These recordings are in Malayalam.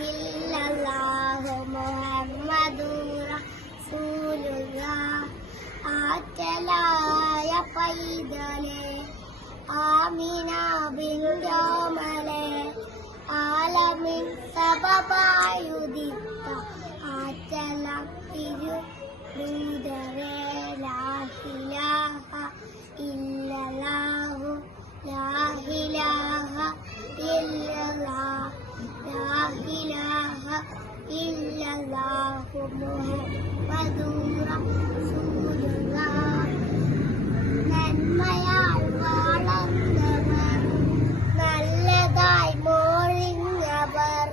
ഇല്ലല്ലാഹു മുഹമ്മദുർ റസൂലുള്ളാഹ്. ആറ്റലായ പൈതലേ ആമിന ബിന്ദോമലേ ആലമിൻ സബബായുദിത്ത ആറ്റലം തിരുദൂതരേ ലാ ഇലാഹ ഇല്ലല്ലാഹു ലാ ഇലാഹ ഇല്ലല്ലാഹ് ലാ ഇലാഹ ഇല്ലല്ലാഹു മുഹമ്മദുർ റസൂലുള്ളാഹ്. നന്മയാൽ വളർന്നവർ നല്ലതായി മോഴിഞ്ഞവർ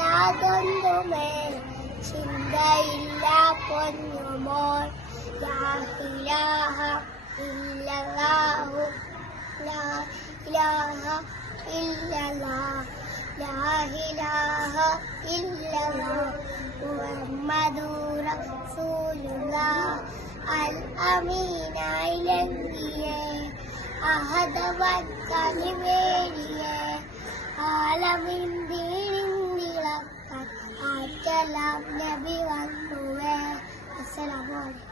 നല്ലതല്ലാതൊന്നുമേ ചിന്തയില്ല പൊന്നുമോൾ. ലാ ഇലാഹ ഇല്ലല്ലാഹു ലാ ഇലാഹ ഇല്ലല്ലാഹ് ലാ ഇലാഹ ഇല്ലല്ലാഹ് മുഹമ്മദുർ റസൂലുള്ളാഹ്. അൽ അമീനായി ലംഘിയേ അഹദവൻ കലിവേടിയേ ആലമിൻ ദീനിളക്കാൻ ആറ്റലാം നബി വന്നുവേ. അസ്സലാമു അലൈക്കും.